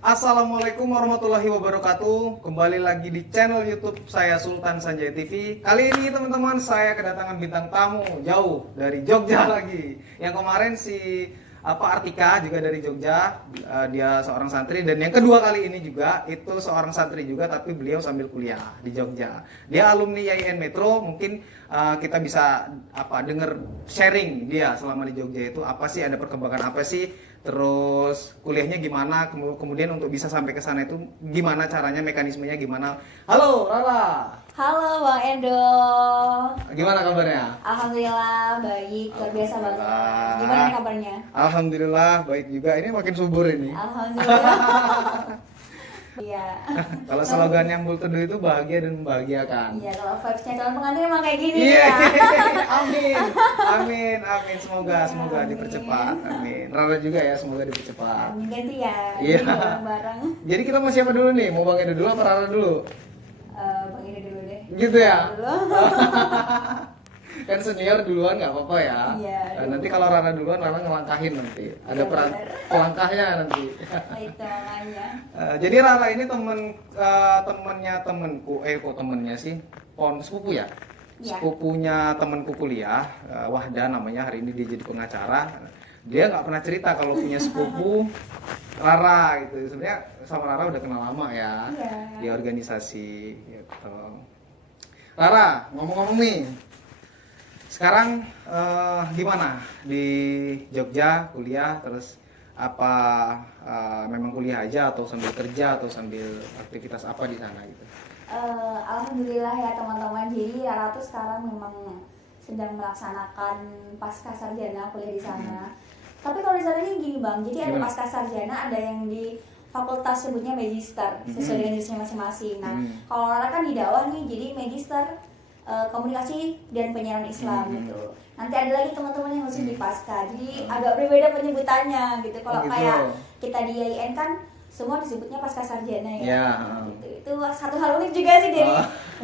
Assalamualaikum warahmatullahi wabarakatuh. Kembali lagi di channel YouTube saya Sultan Sanjaya TV. Kali ini teman-teman saya kedatangan bintang tamu jauh dari Jogja lagi. Yang kemarin si Artika juga dari Jogja, dia seorang santri, dan yang kedua kali ini juga itu seorang santri juga tapi beliau sambil kuliah di Jogja. Dia alumni IAIN Metro. Mungkin kita bisa denger sharing dia selama di Jogja itu apa sih, ada perkembangan apa sih, terus kuliahnya gimana, kemudian untuk bisa sampai ke sana itu gimana caranya, mekanismenya gimana. Halo Rara. Halo Bang Edo. Gimana kabarnya? Alhamdulillah baik, luar biasa banget. Gimana kabarnya? Alhamdulillah baik juga. Ini makin subur ini. Alhamdulillah. Iya. Kalau slogan yang Multeduh itu bahagia dan membahagiakan. Iya, kalau vibes-nya calon pengantin emang kayak gini Iya. ya. Amin. Semoga Amin. dipercepat. Amin. Rara juga ya, semoga dipercepat. Amin, ganti ya. Iya. Bareng-bareng. Jadi kita mau siapa dulu nih? Mau Bang Edo dulu apa Rara dulu? Bang Edo dulu deh. Gitu ya? Dulu. Kan senior duluan nggak apa-apa ya. Iya. Nanti kalau Rara duluan, Rara ngelangkahin nanti. Ada Iya, peran bener. pelangkahnya nanti. Nah, itu makanya. Jadi Rara ini temennya temenku, kok temennya sih? Sepupu ya? Iya. Sepupunya temenku kuliah, Wahda namanya, hari ini dia jadi pengacara. Dia nggak pernah cerita kalau punya sepupu Rara gitu. Sebenarnya sama Rara udah kenal lama ya. Iya. Di organisasi gitu. Rara, ngomong-ngomong nih, sekarang gimana di Jogja kuliah, terus apa memang kuliah aja atau sambil kerja atau sambil aktivitas apa di sana gitu? Alhamdulillah ya teman-teman. Jadi Rara tuh sekarang memang sedang melaksanakan pasca sarjana kuliah di sana. Tapi kalau di sana ini gini Bang, jadi ada pasca sarjana, ada yang di fakultas sebutnya magister sesuai dengan jurusannya masing-masing. Nah, kalau Rara kan di dakwah nih, jadi magister komunikasi dan penyiaran Islam gitu. Nanti ada lagi teman-teman yang khusus di pasca. Jadi agak berbeda penyebutannya gitu. Kalau gitu. kayak kita di IAIN kan semua disebutnya pasca sarjana ya. Gitu. Itu satu hal unik juga sih dari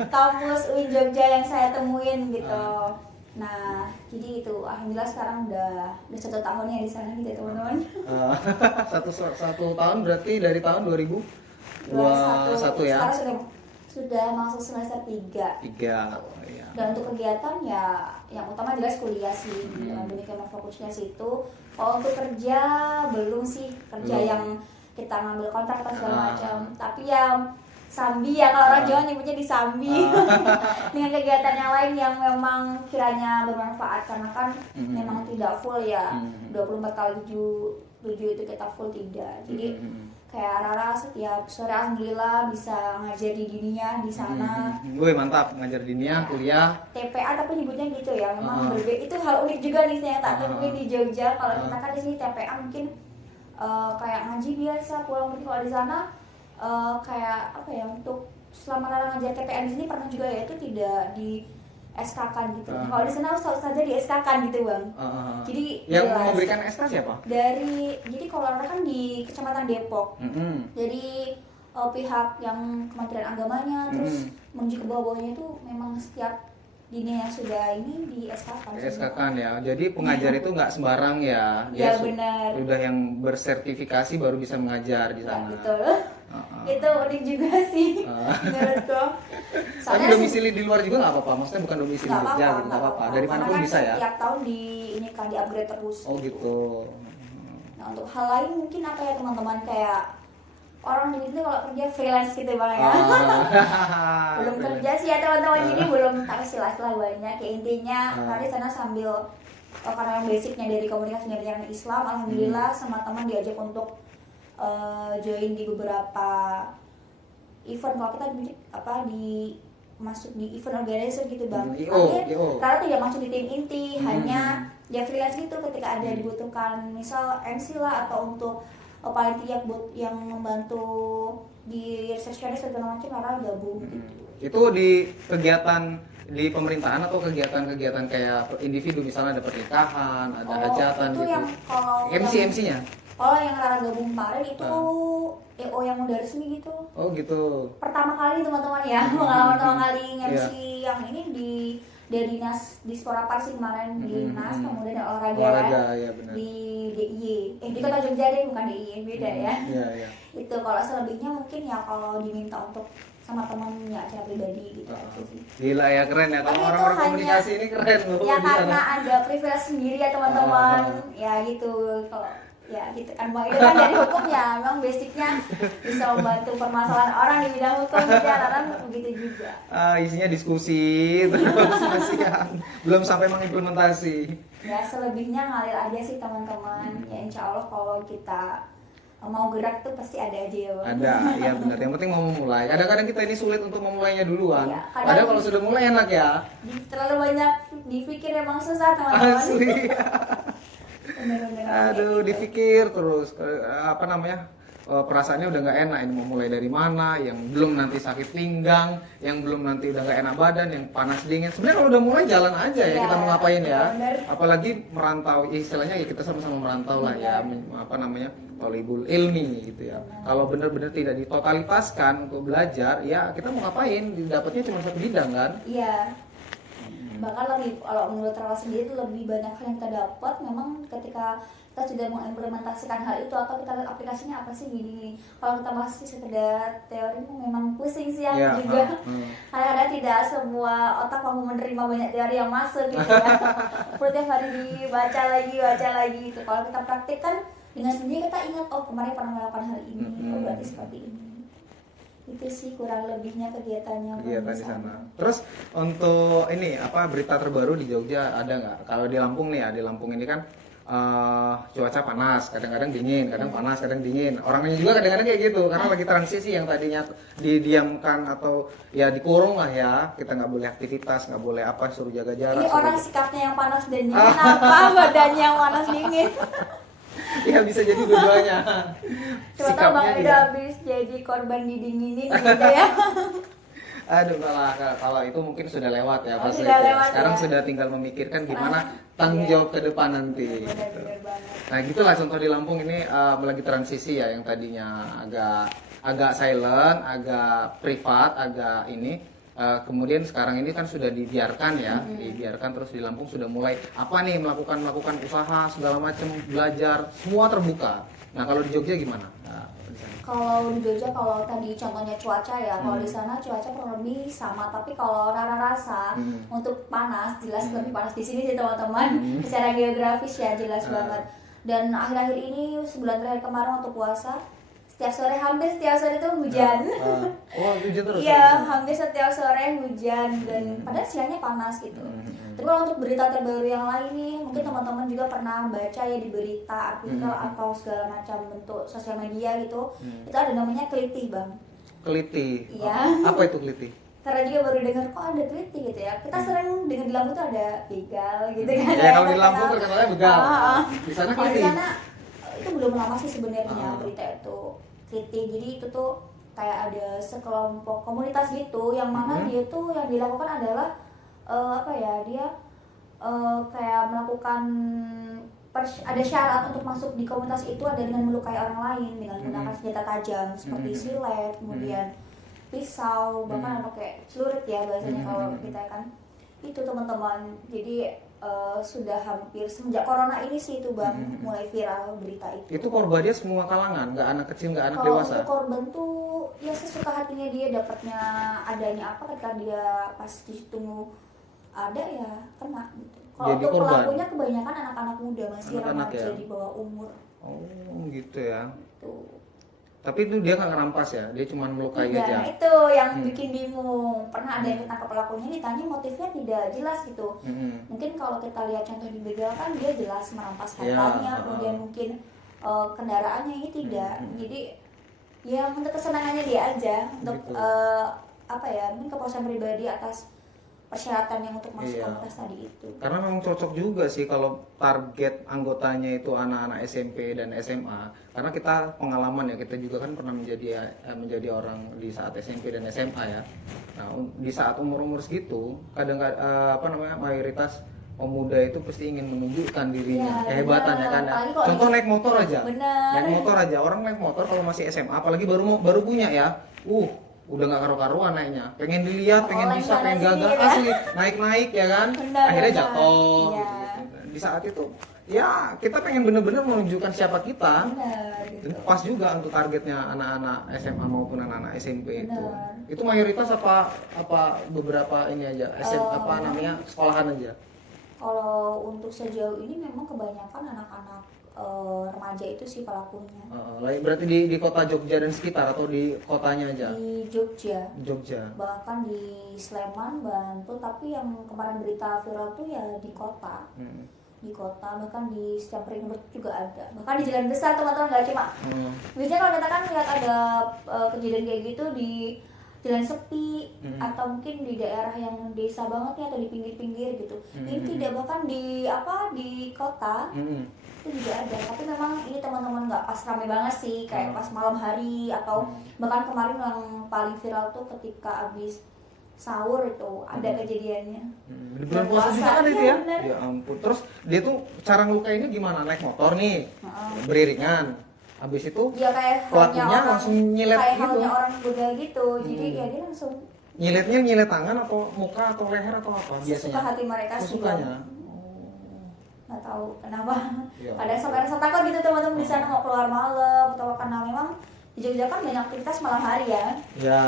kampus UIN Jogja yang saya temuin gitu. Nah, jadi itu alhamdulillah sekarang udah 1 tahun ya di sana gitu teman-teman. Satu tahun berarti dari tahun 2021 ya. Sekarang sudah masuk semester 3. Iya. Dan untuk kegiatan ya yang utama jelas kuliah sih. Demikian fokusnya situ. Kalau untuk kerja belum sih, kerja yang kita ngambil kontrak atau segala macam. Tapi yang sambi ya, kalau orang Jawa nyebutnya di sambi. Dengan kegiatan yang lain yang memang kiranya bermanfaat, karena kan memang tidak full ya. 24/7 itu kita full tidak. Jadi kayak Rara setiap sore alhamdulillah bisa ngajar di diniyah di sana. Gue mantap, ngajar diniyah, kuliah. TPA tapi nyebutnya gitu ya. Memang berbeda. Itu hal unik juga nih saya tak temuin di Jogja. Kalau kita kan di sini TPA mungkin kayak ngaji biasa, pulang pergi. Kalau di sana kayak apa ya, untuk selama Rara ngajar TPA di sini pernah juga ya, itu tidak di SK-kan gitu. Kalau di sana harus saja di SK-kan gitu Bang. Jadi yang memberikan SK siapa? Jadi kalau Rara kan di Kecamatan Depok. Jadi pihak yang Kementerian Agamanya terus menuju ke bawah-bawahnya itu memang setiap dini yang sudah ini di SK-kan. Di SK-kan ya. Jadi pengajar itu nggak sembarang ya. Ya benar. Sudah yang bersertifikasi baru bisa mengajar di sana. Ya, betul. Itu unik juga sih menurutku. Tapi domisili di luar juga nggak apa-apa, maksudnya bukan domisili Jogja gitu, nggak apa-apa. Dari mana pun bisa ya. Setiap tahun ini kan di upgrade terus. Oh gitu. Nah untuk hal lain mungkin apa ya teman-teman, kayak orang di sini kalau kerja freelance gitu Bang ya. Belum kerja sih ya teman-teman, jadi belum tahu istilah-istilah banyak. Kayak intinya tadi sana sambil karena yang basicnya dari komunikasi dan penyiaran Islam, alhamdulillah sama teman diajak untuk join di beberapa event. Kalau kita masuk di event organizer gitu Bang. Karena tidak masuk di tim inti, hanya ya freelance gitu ketika ada dibutuhkan, misal MC lah atau untuk panitia buat yang membantu di resepsionis segala macam, Rara gabung gitu. Itu di kegiatan di pemerintahan atau kegiatan-kegiatan kayak individu, misalnya ada pernikahan, ada hajatan itu gitu. Yang kalau MC-nya? Kalau yang Rara gabung kemarin itu EO yang udah resmi gitu. Oh gitu. Pertama kali teman-teman ya, pengalaman pertama kali MC yang ini di dari Dinas Dispora Parsi kemarin di Dinas Pemuda dan Olahraga ya, benar. di DIY di Kota Jogja deh, bukan DIY, beda ya. Iya. Itu kalau selebihnya mungkin ya kalau diminta untuk sama temannya acara pribadi gitu aja sih. Gila ya, keren ya, kalau Tapi itu orang komunikasi ini keren loh. Ya di sana. karena ada privilege sendiri ya teman-teman. Ya gitu, kalau ya gitu kan, itu kan dari hukumnya memang basicnya bisa membantu permasalahan orang di bidang hukum, jadi anak-anak begitu juga. Isinya diskusi terus diskusian, belum sampai mengimplementasi. Ya selebihnya ngalir aja sih teman-teman. Ya insya Allah kalau kita mau gerak tuh pasti ada aja ya Bang. Ada, ya benar. Yang penting mau memulai. Kadang-kadang kita ini sulit untuk memulainya duluan. Iya, Padahal kalau sudah mulai enak ya. Terlalu banyak dipikir emang susah teman-teman. Asli. Bener-bener. Aduh, dipikir terus perasaannya udah nggak enak, ini mau mulai dari mana, yang belum nanti sakit pinggang, yang belum nanti udah nggak enak badan, yang panas dingin. Sebenarnya kalau udah mulai jalan aja ya, kita mau ngapain ya. Bener. Apalagi merantau, istilahnya ya kita sama-sama merantau lah ya, thalibul ilmi gitu ya. Kalau benar-benar tidak ditotalitaskan untuk belajar, ya kita mau ngapain? Dapatnya cuma satu bidang kan? Iya. Bahkan lebih, kalau menurut Rara sendiri itu lebih banyak hal yang kita dapat memang ketika kita sudah mengimplementasikan hal itu, atau kita lihat aplikasinya apa sih gini. Kalau kita masih sekedar teori memang pusing sih ya, juga. Kadang-kadang tidak semua otak mau menerima banyak teori yang masuk gitu ya. Perlu tiap hari dibaca lagi gitu. Kalau kita praktikkan dengan sendiri, kita ingat, oh kemarin pernah melakukan hal ini, oh berarti seperti ini. Itu sih kurang lebihnya kegiatannya di sana. Terus untuk ini berita terbaru di Jogja ada nggak? Kalau di Lampung nih ya, di Lampung ini kan cuaca panas, kadang-kadang dingin, kadang panas, kadang dingin. Orangnya juga kadang-kadang kayak gitu, karena lagi transisi yang tadinya didiamkan atau ya dikurung lah ya, kita nggak boleh aktivitas, nggak boleh suruh jaga jarak. Ini orang sikapnya yang panas dan dingin, apa badannya yang panas dingin? Ya bisa jadi dua-duanya. Coba tahu Bang Edo habis jadi korban didinginin gitu ya. Aduh, kalau itu mungkin sudah lewat ya, sudah lewat, sekarang ya. Sudah tinggal memikirkan gimana tanggung jawab ke depan nanti. Benar banget. Nah gitulah contoh di Lampung ini lagi transisi ya, yang tadinya agak silent, agak privat, agak ini. Kemudian sekarang ini kan sudah dibiarkan ya, dibiarkan, terus di Lampung sudah mulai melakukan usaha segala macam, belajar, semua terbuka. Nah kalau di Jogja gimana? Kalau di Jogja, kalau tadi contohnya cuaca ya, kalau di sana cuaca kurang lebih sama, tapi kalau Rara rasa untuk panas jelas lebih panas di sini sih teman-teman. Secara geografis ya jelas banget. Dan akhir-akhir ini sebulan terakhir kemarin waktu puasa, hampir setiap sore itu hujan. Hujan terus? Iya, hampir setiap sore hujan, dan padahal siangnya panas gitu. Tapi kalau untuk berita terbaru yang lain nih, mungkin teman-teman juga pernah baca ya di berita, artikel atau segala macam bentuk sosial media gitu. Itu ada namanya kelitih Bang. Kelitih? Iya. Apa itu kelitih? Karena juga baru dengar kok ada kelitih gitu ya. Kita sering dengar di Lampung tuh ada begal gitu kan. Ya kalau di Lampung terkenalnya begal. Di sana kelitih? Di sana itu belum lama sih sebenarnya berita itu kelitih. Jadi itu tuh kayak ada sekelompok komunitas gitu, yang mana dia tuh yang dilakukan adalah dia kayak melakukan ada syarat untuk masuk di komunitas itu, ada dengan melukai orang lain dengan menggunakan senjata tajam seperti silet, kemudian pisau, bahkan pakai celurit ya biasanya kalau kita kan itu teman-teman. Jadi sudah hampir semenjak corona ini sih itu Bang mulai viral berita itu. Itu korbannya semua kalangan, nggak anak kecil, nggak anak kalau dewasa? Untuk korban tuh ya sesuka hatinya dia, dapatnya adanya apa ketika dia pas di situ ada ya kena gitu. Kalau untuk pelakunya kebanyakan anak-anak muda, masih remaja di bawah umur. Oh gitu ya. Tuh. Tapi itu dia nggak ngerampas ya, dia cuma melukai aja. Nah itu yang bikin bingung. Pernah ada yang ketangkap pelakunya, ditanya motifnya tidak jelas gitu. Mungkin kalau kita lihat contoh di begal kan dia jelas merampas hartanya, kemudian mungkin kendaraannya ini tidak. Jadi ya untuk kesenangannya dia aja, untuk gitu. Mungkin kepuasan pribadi atas persyaratan yang untuk masuk komunitas tadi itu. Karena memang cocok juga sih kalau target anggotanya itu anak-anak SMP dan SMA. Karena kita pengalaman ya, kita juga kan pernah menjadi orang di saat SMP dan SMA ya. Nah, di saat umur-umur segitu, mayoritas pemuda itu pasti ingin menunjukkan dirinya, kehebatan ya kan. Contoh naik motor aja. Bener. Naik motor aja, orang naik motor kalau masih SMA, apalagi baru punya ya. udah nggak karu-karuan naiknya, pengen dilihat, pengen Oleng bisa, sana pengen sini gagal, ya. asli naik-naik ya kan, Benar, akhirnya benar. jatuh. Iya. Gitu. Di saat itu ya kita pengen bener-bener menunjukkan siapa kita. Benar gitu. Dan pas juga untuk targetnya anak-anak SMA maupun anak-anak SMP itu. Benar. Itu mayoritas apa beberapa ini aja, apa namanya, sekolahan aja. Kalau untuk sejauh ini memang kebanyakan anak-anak remaja itu sih pelakunya. Berarti di kota Jogja dan sekitar atau di kotanya aja? Di Jogja, Jogja. bahkan di Sleman, Bantul, tapi yang kemarin berita viral tuh ya di kota. Di kota, bahkan di setiap ring road juga ada, bahkan di jalan besar teman-teman, nggak cuma biasanya kalau kita kan lihat ada kejadian kayak gitu di jalan sepi atau mungkin di daerah yang desa banget ya, atau di pinggir-pinggir gitu. Ini tidak, bahkan di kota itu juga ada, tapi memang ini teman-teman nggak pas rame banget sih, kayak pas malam hari atau bahkan kemarin yang paling viral tuh ketika abis sahur itu ada kejadiannya. Di bulan puasa juga kan itu iya, ya? bener. Ya ampun. Terus dia tuh cara ngelukainnya gimana? Naik motor nih, beriringan. Habis itu Ya kayak pelakunya halnya orang, langsung nyilet kayak gitu. halnya orang begal gitu. Jadi ya dia langsung Nyiletnya nyilet tangan atau muka atau leher atau apa sesuka biasanya? hati mereka sih. Sukanya. Nggak tahu kenapa. Ya. Kadang sampai rasa takut gitu teman-teman di sana mau keluar malam, atau karena memang di Jogja kan banyak aktivitas malam hari ya. Ya.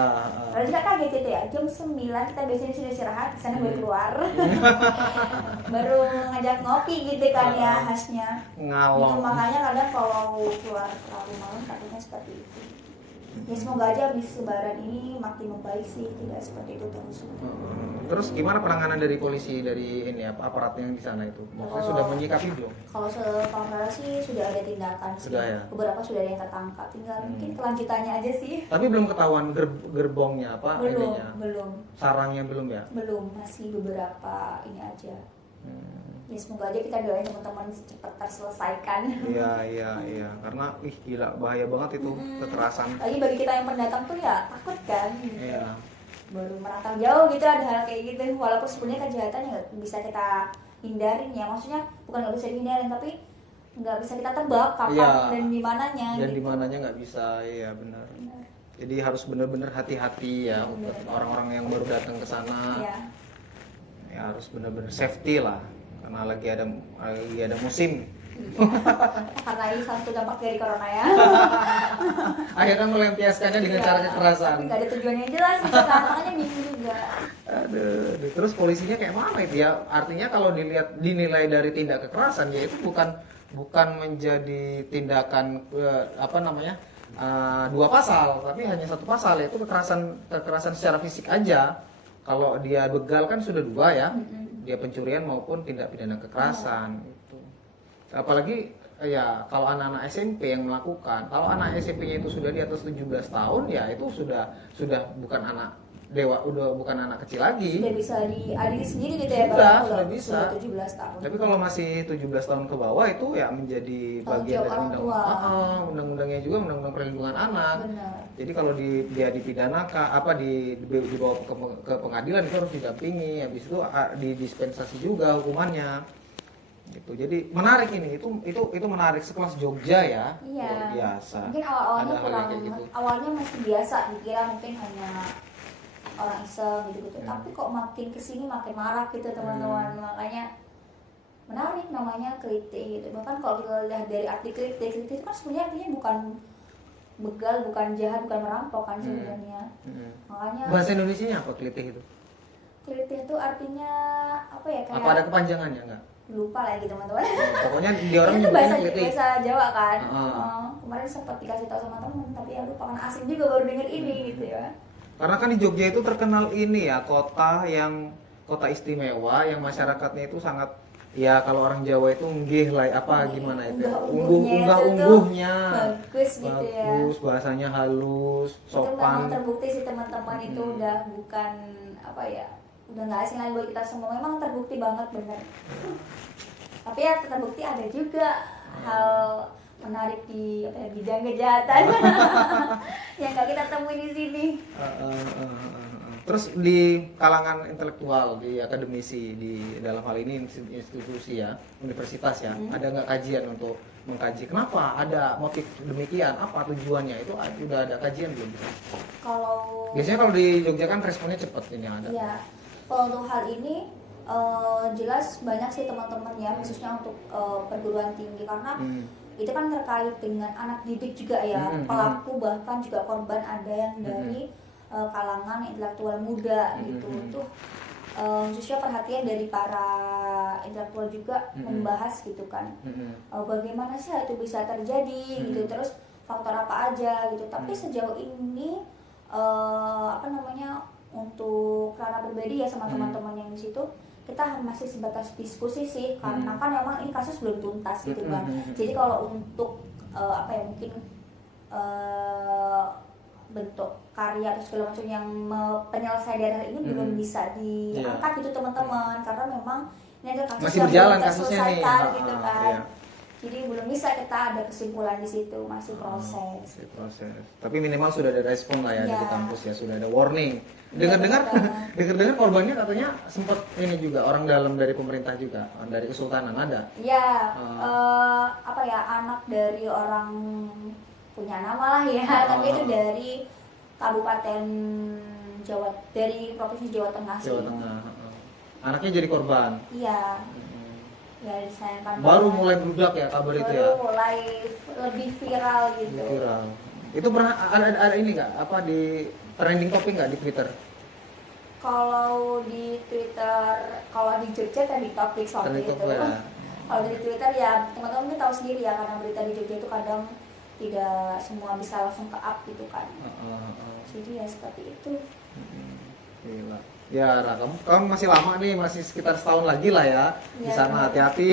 Kalau juga kaget gitu ya, jam 9 kita biasanya sudah istirahat, di sana baru keluar. Baru ngajak ngopi gitu kan ya khasnya. Ngalong. Gitu, makanya kadang kalau keluar terlalu malam katanya seperti itu. Ya semoga aja habis lebaran ini makin membaik sih, tidak seperti itu terus. Terus gimana penanganan dari polisi, dari ini aparat yang di sana itu? Maksudnya sudah menyikapi belum? Kalau sekarang sih sudah ada tindakan sih. Sudah ya? Beberapa sudah ada yang tertangkap, tinggal mungkin kelanjutannya aja sih. Tapi belum ketahuan gerbongnya apa Belum, ininya? belum, Sarangnya belum ya? belum, masih beberapa ini aja. Ya semoga aja kita doain teman-teman cepat terselesaikan. Iya. Karena gila bahaya banget itu kekerasan. Lagi bagi kita yang pendatang tuh ya takut kan. Iya. Baru merantau jauh gitu ada hal kayak gitu. Walaupun sebenarnya kejahatan ya nggak bisa kita hindarin ya. Maksudnya bukan nggak bisa dihindarin, tapi nggak bisa kita tebak kapan Iya. dan di mananya. Dan gitu. di mananya nggak bisa, iya benar. Jadi harus benar-benar hati-hati ya untuk orang-orang yang baru datang ke sana. Iya. Ya harus benar-benar safety lah. Karena lagi ada musim. Karena ini satu dampak dari corona ya. Akhirnya melampiaskannya dengan cara kekerasan. Tapi nggak ada tujuan yang jelas gitu kan, makanya bingung juga. Aduh, terus polisinya kayak mana itu ya? Artinya kalau dinilai dari tindak kekerasan ya itu bukan menjadi tindakan dua pasal, tapi hanya satu pasal, yaitu kekerasan secara fisik aja. Kalau dia begal kan sudah dua ya. Dia pencurian maupun tindak pidana kekerasan itu. Apalagi ya kalau anak-anak SMP yang melakukan, kalau anak SMP-nya itu sudah di atas 17 tahun ya itu sudah bukan anak udah bukan anak kecil lagi. Sudah bisa diadili sendiri gitu ya, Sudah bisa. Sudah 17 tahun. Tapi kalau masih 17 tahun ke bawah itu ya menjadi bagian dari undang-undangnya juga, undang-undang perlindungan anak. Benar. Jadi kalau dia dipidanakan dibawa ke pengadilan itu harus didampingi, habis itu didispensasi juga hukumannya. Gitu. Jadi menarik ini, itu menarik sekelas Jogja ya. Iya. Luar biasa. Mungkin awalnya Ada hal yang kurang, kayak gitu. awalnya masih biasa, dikira mungkin hanya orang iseng gitu-gitu. Tapi kok makin kesini makin marak gitu teman-teman. Makanya menarik, namanya kritik gitu. Bahkan kalau kita lihat dari arti kritik itu kan sebenarnya artinya bukan begal, bukan jahat, bukan merampok kan sebenarnya. Makanya Bahasa Indonesianya apa kritik itu? kritik itu artinya apa ya, kayak Apa ada kepanjangannya enggak? lupa lagi teman-teman. Pokoknya di orang itu nyebutnya bahasa kritik. bahasa Jawa kan. Ah. Kemarin sempat dikasih tahu sama teman, tapi ya lupa karena asing juga baru denger ini gitu ya. Karena kan di Jogja itu terkenal ini ya, kota istimewa yang masyarakatnya itu sangat, ya kalau orang Jawa itu nggih lah gimana itu ya? Unggah-ungguhnya bagus gitu ya. bagus, bahasanya halus, Itu memang sopan. terbukti sih teman-teman itu udah bukan udah nggak asing lagi buat kita semua, memang terbukti banget bener. Tapi ya terbukti ada juga hal menarik di bidang kejahatan yang nggak kita temui di sini. Terus di kalangan intelektual, di akademisi, di dalam hal ini institusi ya, universitas ya, ada nggak kajian untuk mengkaji kenapa ada motif demikian, apa tujuannya, itu sudah ada kajian belum? Kalau Biasanya kalau di Jogja kan responnya cepat ini yang ada. Iya, kalau untuk hal ini jelas banyak sih teman-teman ya, khususnya untuk perguruan tinggi, karena itu kan terkait dengan anak didik juga ya, pelaku bahkan juga korban ada yang dari kalangan intelektual muda gitu. Itu khususnya perhatian dari para intelektual juga membahas gitu kan, bagaimana sih hal itu bisa terjadi gitu, terus faktor apa aja gitu. Tapi sejauh ini apa namanya, untuk ranah pribadi ya sama teman-teman yang di situ, kita masih sebatas diskusi sih, karena kan memang ini kasus belum tuntas gitu kan. Jadi kalau untuk apa ya, mungkin bentuk karya atau segala macam yang penyelesaian dari hal ini belum bisa diangkat gitu teman-teman, karena memang ini adalah kasus masih yang berjalan belum kasusnya nih, gitu kan. Iya. Jadi belum bisa kita ada kesimpulan di situ, masih proses. Masih proses. Tapi minimal sudah ada respon lah ya dari Iya. kampus ya, sudah ada warning. Dengar-dengar Benar. korbannya katanya sempat ini juga orang dalam dari pemerintah juga, dari kesultanan ada. Ya, apa ya, anak dari orang punya nama lah ya, tapi itu dari Kabupaten Jawa, dari Provinsi Jawa Tengah sih. Jawa Tengah. Anaknya jadi korban. Iya. Ya disayangkan Baru banget. mulai bludak ya kabar itu ya. Baru mulai lebih viral gitu. Viral. Itu pernah ada ini nggak? Apa di trending topik nggak di Twitter? Kalau di Twitter, kalau di Jogja tadi topik soal Trending itu. topik ya. Kalau di Twitter ya teman-teman mungkin tahu sendiri ya, karena berita di Jogja itu kadang tidak semua bisa langsung ke up gitu kan. Jadi ya seperti itu. Gila. Ya, Ra, kamu masih lama nih, masih sekitar setahun lagi lah ya. Di Ya, sana benar. hati-hati.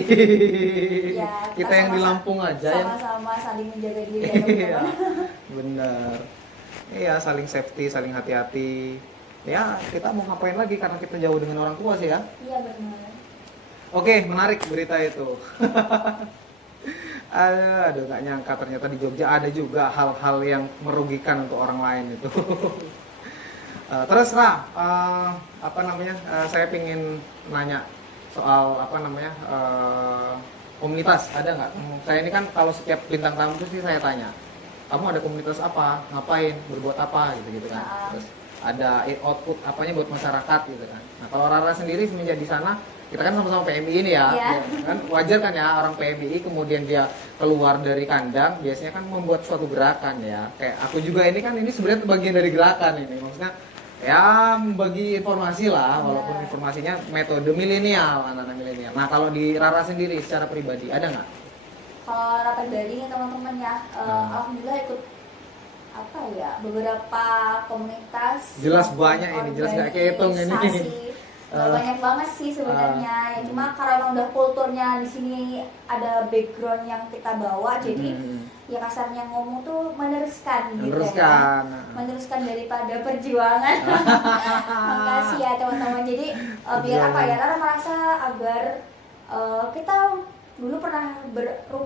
Ya, Kita yang di Lampung aja yang sama-sama saling menjaga diri ya, iya, teman-teman. bener. Iya, saling safety, saling hati-hati. Ya, kita mau ngapain lagi karena kita jauh dengan orang tua sih ya. Iya benar. Oke, menarik berita itu. Aduh, nggak nyangka ternyata di Jogja ada juga hal-hal yang merugikan untuk orang lain itu. Terus Ra, apa namanya? Saya pingin nanya soal apa namanya komunitas, ada nggak? Saya ini kan kalau setiap bintang tamu itu sih saya tanya, kamu ada komunitas apa, ngapain, berbuat apa gitu kan? Terus ada output apanya buat masyarakat gitu kan? Nah kalau Rara sendiri semenjak di sana, kita kan sama-sama PMI ini ya, kan wajar kan ya orang PMI kemudian dia keluar dari kandang biasanya kan membuat suatu gerakan ya. Kayak aku juga ini kan ini sebenarnya bagian dari gerakan ini, maksudnya ya membagi informasi lah, walaupun informasinya metode milenial, anak-anak milenial. Nah kalau di Rara sendiri secara pribadi ada nggak? Kalau Rara pribadi teman-teman ya, alhamdulillah ikut apa ya, beberapa komunitas. Jelas banyak ini, jelas nggak kehitung ini. Banyak banget sih sebenarnya. Ya, cuma karena emang udah kulturnya di sini ada background yang kita bawa, jadi ya kasarnya ngomong tuh meneruskan gitu ya. Meneruskan daripada perjuangan. Makasih ya teman-teman. Jadi biar apa ya, Rara merasa agar kita dulu pernah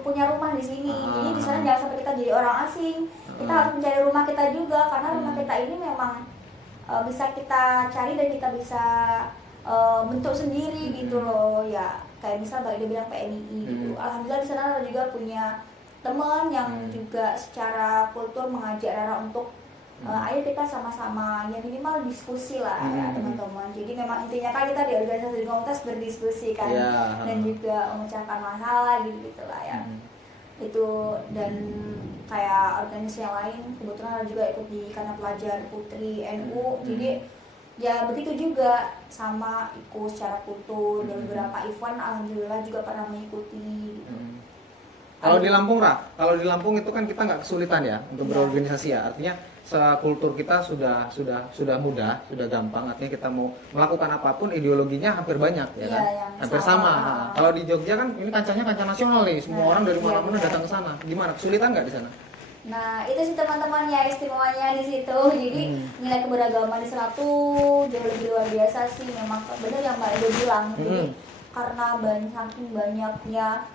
punya rumah di sini. Jadi di sana jangan sampai kita jadi orang asing. Kita harus mencari rumah kita juga, karena rumah kita ini memang bisa kita cari dan kita bisa bentuk sendiri gitu loh ya. Kayak misal Mbak Ida bilang PNI gitu. Alhamdulillah di sana Rara juga punya teman yang juga secara kultur mengajak Rara untuk ayo kita sama-sama ya minimal diskusi lah ya teman-teman. Jadi memang intinya kan kita di organisasi di komunitas berdiskusi kan, dan juga memecahkan masalah gitu lah ya. Itu dan kayak organisasi yang lain kebetulan Rara juga ikut di Ikatan Pelajar Putri NU. Jadi ya begitu juga, sama ikut secara kultur dan beberapa event alhamdulillah juga pernah mengikuti gitu. Kalau di Lampung, Ra, kalau di Lampung itu kan kita nggak kesulitan ya untuk berorganisasi ya. Artinya kultur kita sudah mudah, sudah gampang. Artinya kita mau melakukan apapun ideologinya hampir banyak ya kan, hampir sama. Kalau di Jogja kan ini kancahnya kancah nasional nih, semua orang dari mana-mana datang ke sana. Gimana, kesulitan nggak di sana? Nah itu sih teman-teman ya istimewanya di situ. Jadi nilai keberagaman di sana tuh jauh lebih luar biasa sih. Memang benar yang Mbak Edo bilang. Jadi karena saking banyaknya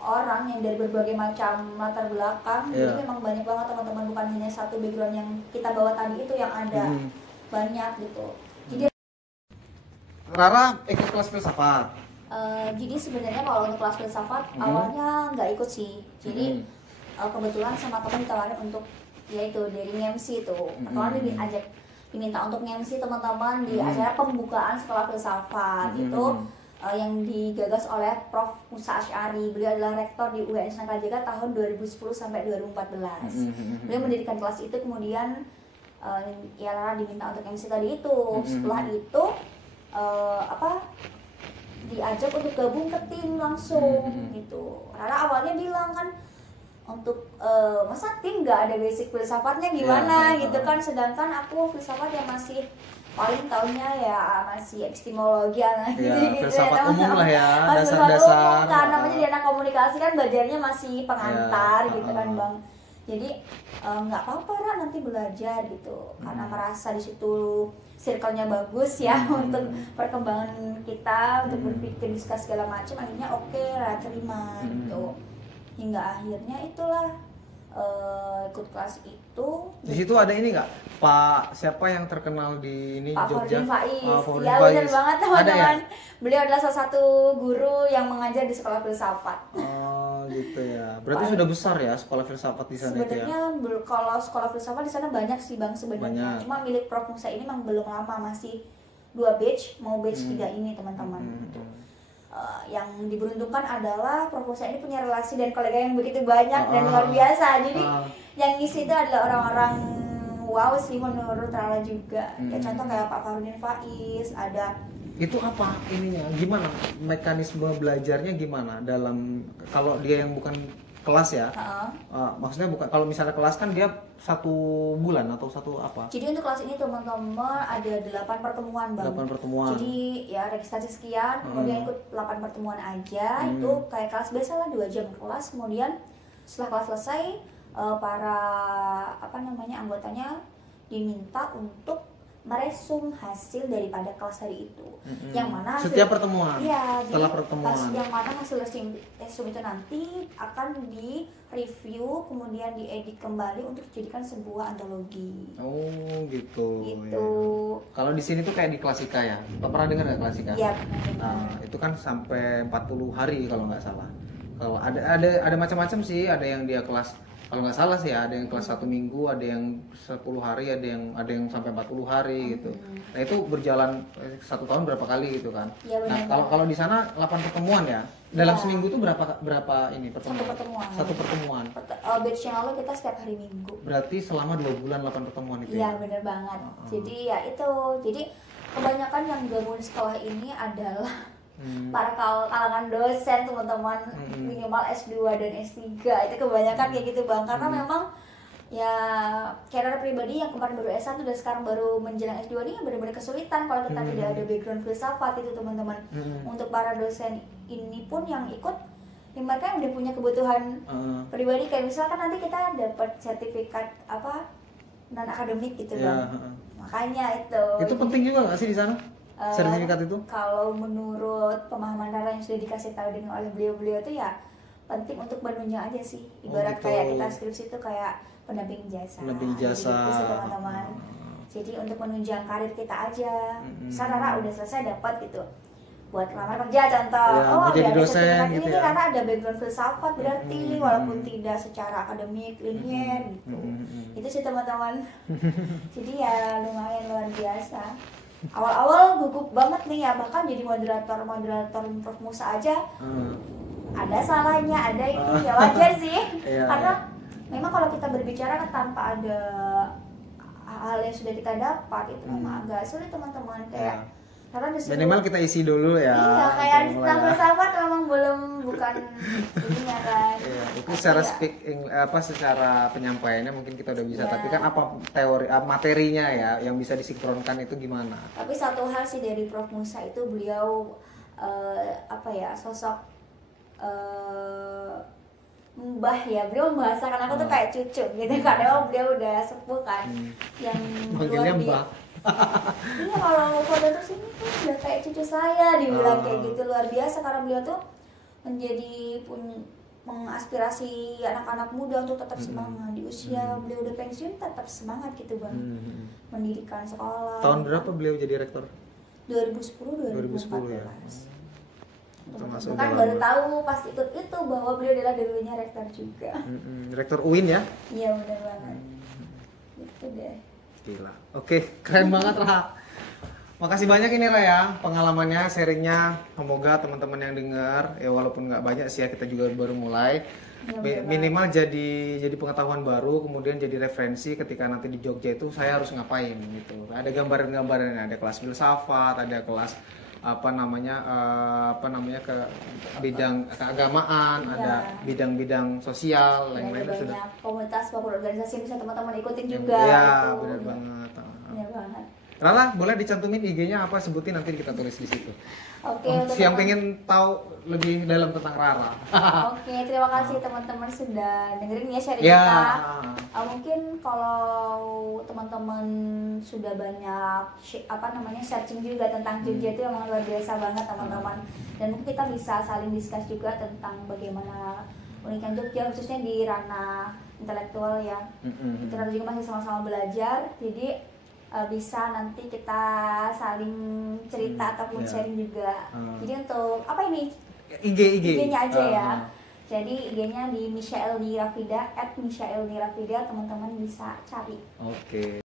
orang yang dari berbagai macam latar belakang, jadi memang banyak banget teman-teman, bukan hanya satu background yang kita bawa tadi itu yang ada. banyak gitu. Jadi Rara ikut kelas filsafat. jadi sebenarnya kalau untuk kelas filsafat awalnya nggak ikut sih. Jadi kebetulan sama teman ditawarin untuk yaitu dari MC itu. Pertama diminta untuk MC teman-teman di acara pembukaan sekolah filsafat itu yang digagas oleh Prof. Musa Asy'ari. Beliau adalah rektor di UIN Sangkajaya tahun 2010 sampai 2014. Beliau mendirikan kelas itu, kemudian ya Rara diminta untuk MC tadi itu. Setelah itu diajak untuk gabung ke tim langsung gitu. Rara awalnya bilang kan untuk masa tim nggak ada basic filsafatnya gimana gitu kan, sedangkan aku filsafat yang masih paling tahunya ya masih epistemologi gitu filsafat umum lah ya, dasar-dasar kan namanya di anak komunikasi kan belajarnya masih pengantar gitu kan Bang. Jadi nggak apa-apa Ra, nanti belajar gitu karena merasa di situ circle-nya bagus ya untuk perkembangan kita untuk berpikir diskusi segala macam, akhirnya oke Ra terima gitu. Hingga akhirnya itulah ikut kelas itu. Di situ ada ini nggak Pak siapa yang terkenal di ini Pak Jogja? Faiz. Fordin Ya Faiz. benar banget teman-teman. Ya? Beliau adalah salah satu guru yang mengajar di sekolah filsafat. Oh gitu ya. Berarti sudah besar ya sekolah filsafat di sana itu ya? Sebenarnya kalau sekolah filsafat di sana banyak sih Bang sebenarnya. Banyak. Cuma milik Prof Musa ini memang belum lama, masih 2 batch, mau batch 3 ini teman-teman. Yang diberuntungkan adalah Prof Musa ini punya relasi dan kolega yang begitu banyak dan luar biasa. Jadi yang ngisi itu adalah orang-orang wow sih menurut Rara juga. Ya contoh kayak Pak Fordin Faiz, ada. Itu apa ininya? Gimana mekanisme belajarnya gimana dalam kalau dia yang bukan kelas ya? Maksudnya bukan kalau misalnya kelas kan dia 1 bulan atau 1 apa? Jadi untuk kelas ini teman-teman ada 8 pertemuan Bang. 8 pertemuan. Jadi ya registrasi sekian, kemudian ikut 8 pertemuan aja. Itu kayak kelas biasa lah 2 jam kelas. Kemudian setelah kelas selesai para anggotanya diminta untuk meresum hasil daripada kelas hari itu. Yang mana setiap pertemuan. Iya, setelah pertemuan. Yang mana hasil resum itu nanti akan di-review kemudian diedit kembali untuk dijadikan sebuah antologi. Oh, gitu. Gitu. Ya. Kalau di sini tuh kayak di Klasika ya. Pernah dengar nggak Klasika? Iya, Nah, itu kan sampai 40 hari kalau nggak salah. Kalau ada macam-macam sih, ada yang dia kelas kalau nggak salah sih ada yang kelas 1 minggu, ada yang 10 hari, ada yang sampai 40 hari gitu. Nah itu berjalan 1 tahun berapa kali gitu kan? Ya, benar. Nah kalau di sana 8 pertemuan ya. Dalam seminggu tuh berapa ini pertemuan? 1 pertemuan. 1 pertemuan. Batch yang lalu kita setiap hari Minggu. Berarti selama 2 bulan 8 pertemuan itu. Iya benar banget. Jadi ya itu. Jadi kebanyakan yang gabung di sekolah ini adalah para kalangan dosen teman-teman, minimal S2 dan S3 itu kebanyakan kayak gitu Bang, karena memang ya karir pribadi yang kemarin baru S1 dan sekarang baru menjelang S2 ini benar-benar kesulitan kalau kita tidak ada background filsafat itu teman-teman. Untuk para dosen ini pun yang ikut ya mereka udah punya kebutuhan pribadi, kayak misalkan nanti kita dapat sertifikat non akademik gitu Bang. Makanya itu penting juga nggak sih di sana? Sertifikat itu? Kalau menurut pemahaman Rara yang sudah dikasih tahu dengan oleh beliau-beliau itu ya penting untuk menunjang aja sih. Ibarat gitu. kayak kita skripsi itu kayak pendamping jasa. Pendamping jasa. Gitu sih teman-teman. Jadi untuk menunjang karir kita aja. Misal Rara udah selesai dapat gitu. Buat lamar kerja contoh. Ya, jadi dosen gitu ini ya. Rara ada background filsafat berarti walaupun tidak secara akademik linier gitu. Itu sih teman-teman. Jadi ya lumayan luar biasa. Awal-awal gugup banget nih ya, bahkan jadi moderator Prof Musa aja ada salahnya, ada itu ya wajar sih. Karena memang kalau kita berbicara kan tanpa ada hal yang sudah kita dapat itu memang agak sulit teman-teman, kayak karena minimal kita isi dulu ya. Iya, kayak di filsafat memang bukan ininya kan. Iya, itu secara speaking secara penyampaiannya mungkin kita udah bisa, tapi kan apa teori materinya ya yang bisa disinkronkan itu gimana? Tapi satu hal sih dari Prof Musa itu beliau sosok mbah ya, beliau membahasakan aku tuh kayak cucu gitu karena beliau udah sepuh kan. Yang manggilnya mbah. Iya, kalau foto terus ini tuh udah kayak cucu saya dibilang kayak gitu, luar biasa karena beliau tuh menjadi mengaspirasi anak-anak muda untuk tetap semangat di usia beliau udah pensiun, tetap semangat gitu bang. Mendirikan sekolah. Tahun berapa beliau jadi rektor? 2010 ya. 2014. Termasuk Kan baru tahu pas ikut itu bahwa beliau adalah dulunya rektor juga. Rektor UIN ya? Iya benar banget. Gitu deh. Gila. Oke, keren banget Ra. Makasih banyak ini Ra ya, pengalamannya, sharingnya. Semoga teman-teman yang dengar, ya walaupun nggak banyak sih ya, kita juga baru mulai. Ya, Minimal jadi pengetahuan baru, kemudian jadi referensi ketika nanti di Jogja itu saya harus ngapain gitu. Ada gambaran-gambaran, ada kelas filsafat, ada kelas apa namanya ke bidang keagamaan, ada bidang-bidang sosial, yang lainnya banyak sudah. Komunitas maupun organisasi yang bisa teman-teman ikutin juga. Iya, gitu. benar banget. Benar banget. Rara, boleh dicantumin IG-nya apa, sebutin nanti kita tulis di situ. Oke, Yang pengen tahu lebih dalam tentang Rara. Oke, terima kasih teman-teman sudah dengerin ya sharing Ya. kita. Mungkin kalau teman-teman sudah banyak searching juga tentang Jogja itu emang luar biasa banget teman-teman. Dan mungkin kita bisa saling discuss juga tentang bagaimana uniknya Jogja khususnya di ranah intelektual ya. Kita juga masih sama-sama belajar. Jadi bisa nanti kita saling cerita ataupun sharing juga. Jadi untuk apa ini? IG-nya aja ya. Jadi IG-nya di Michael Nirafida, @Michael Nirafida, teman-teman bisa cari. Oke.